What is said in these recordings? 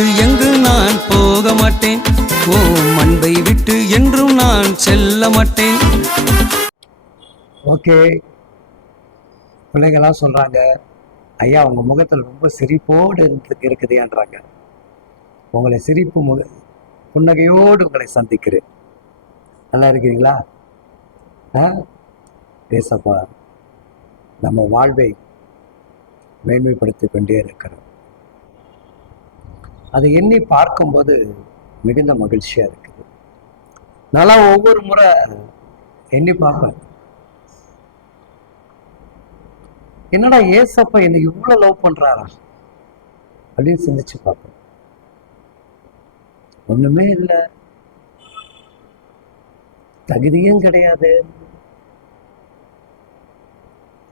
விட்டு எங்கு நான் போக மாட்டேன்? ஓ அன்பை விட்டு என்றும் நான் செல்ல மாட்டேன். ஓகே. பிள்ளைங்களாம் சொல்கிறாங்க ஐயா உங்கள் முகத்தில் ரொம்ப சிரிப்போடு இருக்குதுன்றாங்க. உங்களை சிரிப்பு முக புன்னகையோடு உங்களை சந்திக்கிறேன். நல்லா இருக்கிறீங்களா? ஆ? பேசப்பா நம்ம வாழ்வை மேன்மைப்படுத்தி கொண்டே இருக்கிறோம். அதை எண்ணி பார்க்கும்போது மிகுந்த மகிழ்ச்சியாக இருக்குது. நல்லா ஒவ்வொரு முறை எண்ணி பார்ப்பேன். என்னடா ஏசப்பா என்னை இவ்வளவு லவ் பண்றாரா? அப்படின்னு சிந்திச்சு பார்ப்பேன். ஒண்ணுமே இல்லை. தகுதியும் கிடையாது.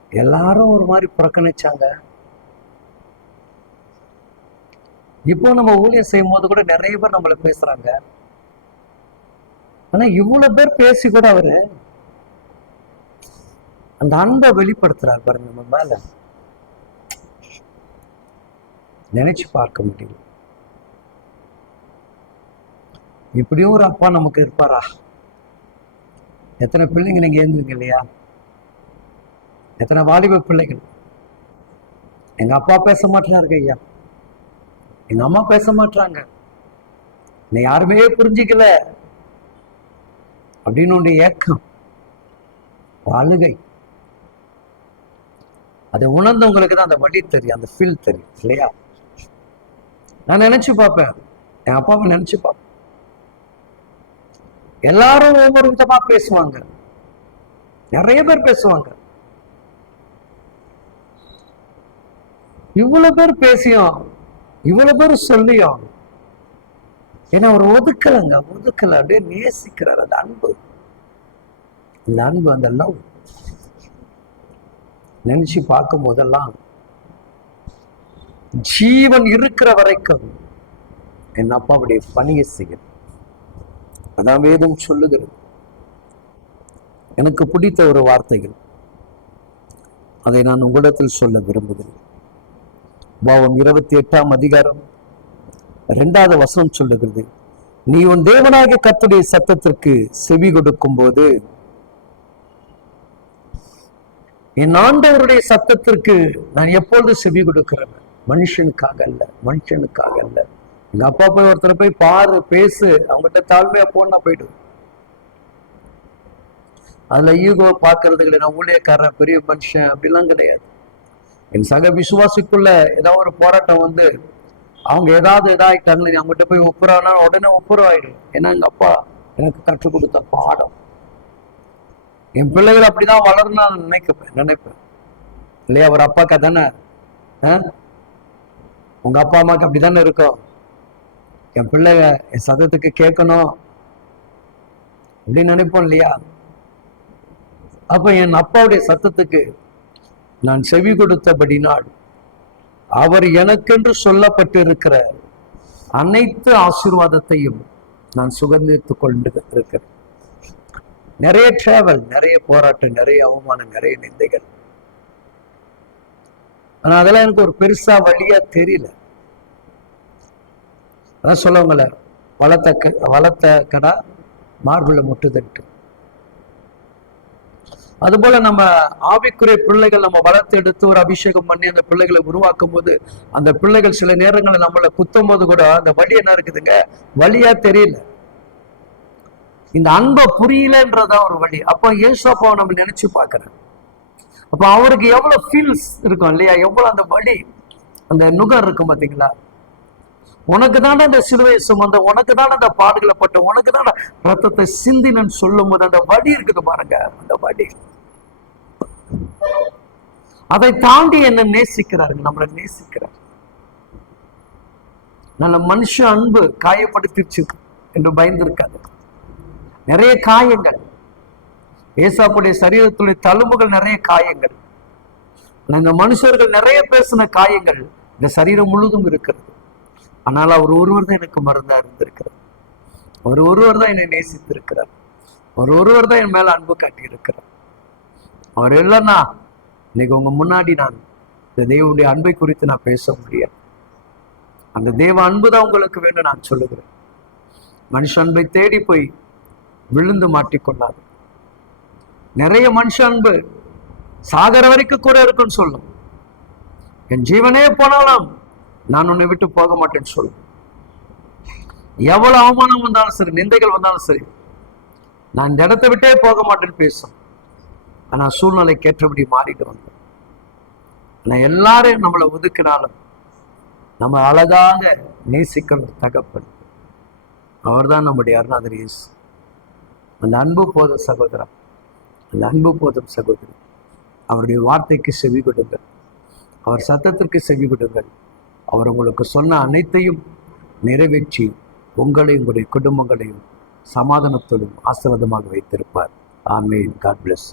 எல்லாரும் ஒரு மாதிரி புறக்கணிச்சாங்க. இப்போ நம்ம ஊழியம் செய்யும் போது கூட நிறைய பேர் நம்மள பேசுறாங்க. ஆனா இவ்வளவு பேர் பேசி கூட அவரு அந்த அன்பை வெளிப்படுத்துறாரு பாருங்க நம்ம மேல. நினைச்சு பார்க்க முடியல. இப்படியும் ஒரு அப்பா நமக்கு இருப்பாரா? எத்தனை பிள்ளைங்க நீங்க ஏந்துவீங்க இல்லையா? எத்தனை வாலிப பிள்ளைகள்? எங்க அப்பா பேச மாட்டாருங்க ஐயா. எங்க அம்மா பேச மாட்டாங்க என்னை யாருமே புரிஞ்சிக்கல. அப்படின்னு ஒன்று ஏக்கம் அழுகை அதை உணர்ந்தவங்களுக்கு தான் அந்த வழி தெரியும் அந்த ஃபீல் தெரியும் இல்லையா? நான் நினைச்சு பார்ப்பேன். என் அப்பாவை நினைச்சு பார்ப்பேன். எல்லாரும் ஒவ்வொரு விதமா பேசுவாங்க. நிறைய பேர் பேசுவாங்க. இவ்வளவு பேர் பேசியும் இவ்வளவு பேர் சொல்லியும் ஏன்னா அவர் ஒதுக்கலைங்க ஒதுக்கல அப்படியே நேசிக்கிறார் அந்த அன்பு. அந்த அன்பு அந்த லவ் நினைச்சு பார்க்கும் போதெல்லாம் ஜீவன் இருக்கிற வரைக்கும் என் அப்பாவுடைய பணியை செய்யும். அதான் வேதம் சொல்லுகிறது. எனக்கு பிடித்த ஒரு வார்த்தைகள். அதை நான் உங்களிடத்தில் சொல்ல விரும்புகிறேன். பாவம் இருபத்தி எட்டாம் அதிகாரம் இரண்டாவது வசனம் சொல்லுகிறது. நீ உன் தேவனாகிய கத்துடைய சத்தத்திற்கு செவி கொடுக்கும் போது என் ஆண்டவருடைய சத்தத்திற்கு நான் எப்பொழுது செவி கொடுக்கிறவன். மனுஷனுக்காக அல்ல மனுஷனுக்காக அல்ல. எங்க அப்பா போய் ஒருத்தரை போய் பாரு பேசு அவங்ககிட்ட தாழ்மையா போனா போயிடுவேன் அதுல ஈகோ பாக்குறது கிடையாது நான் ஊழியக்காரன் பெரிய மனுஷன் அப்படிலாம் கிடையாது. என் சக விசுவாசிக்குள்ள ஏதாவது ஒரு போராட்டம் வந்து அவங்க ஏதாவது இதாகிட்டாங்களே நீ அவங்ககிட்ட போய் ஒப்புறானா உடனே ஒப்புரவாயிடும் ஏன்னா எங்க அப்பா எனக்கு கற்றுக் கொடுத்த பாடம். என் பிள்ளைகள் அப்படிதான் வளரணும் நான் நினைக்கப்பேன் நினைப்பேன். இல்லையா ஒரு அப்பாக்கா தானே? உங்க அப்பா அம்மாக்கு அப்படித்தானே இருக்கும்? என் பிள்ளைங்க என் சத்தத்துக்கு கேட்கணும். அப்படின்னு நினைப்போம் இல்லையா? அப்ப என் அப்பாவுடைய சத்தத்துக்கு நான் செவி கொடுத்தபடினால் அவர் எனக்கென்று சொல்லப்பட்டிருக்கிற அனைத்து ஆசீர்வாதத்தையும் நான் சுகந்தித்துக் கொண்டு இருக்கிறேன் நிறைய டிராவல் நிறைய போராட்டம் நிறைய அவமானம் நிறைய நிந்தைகள். ஆனா அதெல்லாம் எனக்கு ஒரு பெருசா வழியா தெரியல. அதான் சொல்லுவாங்களே வளர்த்த க- வளர்த்த கடா மார்பிள முட்டுதட்டு. அதுபோல நம்ம ஆவிக்குரிய பிள்ளைகள் நம்ம வளர்த்து எடுத்து ஒரு அபிஷேகம் பண்ணி அந்த பிள்ளைகளை உருவாக்கும் போது அந்த பிள்ளைகள் சில நேரங்களில் நம்மளை குத்தும் போது கூட அந்த வழி என்ன இருக்குதுங்க? வழியா தெரியல. இந்த அன்பை புரியலன்றதான் ஒரு வழி. அப்போ ஏசப்பாவை நம்ம நினைச்சு பார்க்கிறேன் அப்போ அவருக்கு எவ்வளவு ஃபீல்ஸ் இருக்கும் இல்லையா? எவ்வளவு அந்த வழி அந்த நுகர் இருக்கும் பார்த்தீங்களா? உனக்கு தானே அந்த சிலுவை சுமந்த உனக்கு தானே அந்த பாடுகளை பட்ட உனக்கு தானே ரத்தத்தை சிந்தினன்னு சொல்லும் போது அந்த வடி இருக்குது பாருங்க அந்த வடி அதை தாண்டி என்ன நேசிக்கிறார்கள்? நம்மளை நேசிக்கிறார். நல்ல மனுஷ அன்பு காயப்படுத்திச்சு என்று பயந்திருக்காது. நிறைய காயங்கள். ஏசாப்புடைய சரீரத்துடைய தழும்புகள் நிறைய காயங்கள். இந்த மனுஷர்கள் நிறைய பேசின காயங்கள். இந்த சரீரம் முழுதும் இருக்கிறது. ஆனால் அவர் ஒருவர் தான் எனக்கு மருந்தா இருந்திருக்கிறார். அவர் ஒருவர் தான் என்னை நேசித்திருக்கிறார். அவர் ஒருவர் தான் என் மேல அன்பு காட்டியிருக்கிறார். அவர் இல்லைன்னா இன்னைக்கு உங்க முன்னாடி நான் இந்த தேவனுடைய அன்பை குறித்து நான் பேச முடியாது. அந்த தேவ அன்பு தான் உங்களுக்கு வேண்டும் நான் சொல்லுகிறேன். மனுஷ அன்பை தேடி போய் விழுந்து மாட்டிக்கொள்ளாது. நிறைய மனுஷ அன்பு சாகர வரைக்கும் கூட இருக்குன்னு சொல்லும். என் ஜீவனே போனாலும் நான் உன்னை விட்டு போக மாட்டேன்னு சொல்லும் எவ்வளவு அவமானம் வந்தாலும் சரி நிந்தைகள் வந்தாலும் சரி நான் இந்த இடத்தை விட்டே போக மாட்டேன்னு பேசும் ஆனா சூழ்நிலைக்கு ஏற்றபடி மாறிட்டு வந்தேன். ஆனா எல்லாரும் நம்மளை ஒதுக்கினாலும் நம்ம அழகாக நேசிக்கிற ஒரு தகப்பன் அவர்தான் நம்முடைய அருணாதிரி இயேசு. அந்த அன்பு போதும் சகோதரா அந்த அன்பு போதும் சகோதரி அவருடைய வார்த்தைக்கு செவி கொடுங்கள். அவர் சத்தத்திற்கு செவி கொடுங்கள். அவர் உங்களுக்கு சொன்ன அனைத்தையும் நிறைவேற்றி உங்களையும் உங்களுடைய குடும்பங்களையும் சமாதானத்தோடும் ஆசிரதமாக வைத்திருப்பார். ஆமேன். God plus